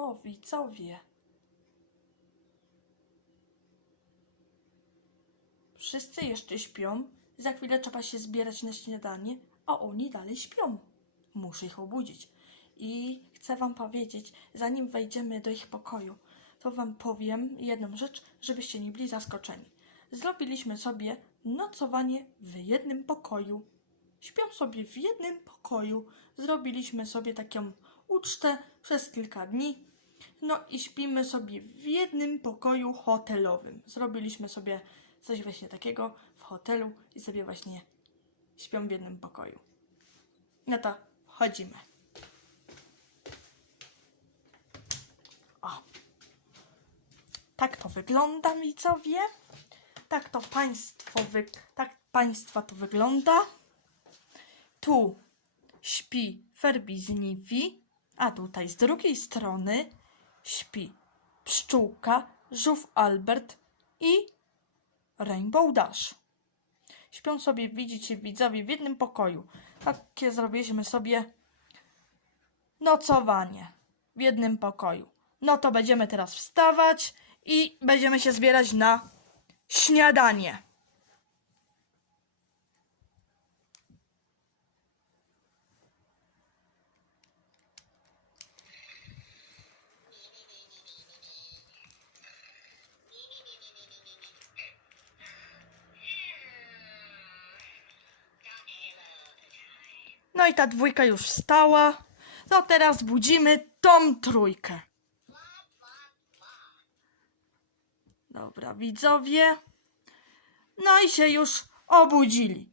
O, widzowie. Wszyscy jeszcze śpią. Za chwilę trzeba się zbierać na śniadanie, a oni dalej śpią. Muszę ich obudzić. I chcę wam powiedzieć, zanim wejdziemy do ich pokoju, to wam powiem jedną rzecz, żebyście nie byli zaskoczeni. Zrobiliśmy sobie nocowanie w jednym pokoju. Śpią sobie w jednym pokoju. Zrobiliśmy sobie taką ucztę przez kilka dni. No i śpimy sobie w jednym pokoju hotelowym. Zrobiliśmy sobie coś właśnie takiego w hotelu i sobie właśnie śpią w jednym pokoju. No to chodzimy. O. Tak to wygląda, widzowie. Tak to państwo wy... tak państwa to wygląda. Tu śpi Ferbi z a tutaj z drugiej strony śpi pszczółka, żółw Albert i Rainbow Dash. Śpią sobie, widzicie, widzowie, w jednym pokoju. Takie zrobiliśmy sobie nocowanie w jednym pokoju. No to będziemy teraz wstawać i będziemy się zbierać na śniadanie. No i ta dwójka już wstała. No teraz budzimy tą trójkę. Dobra, widzowie. No i się już obudzili.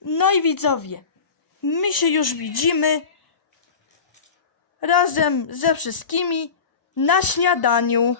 No i widzowie, my się już widzimy razem ze wszystkimi na śniadaniu.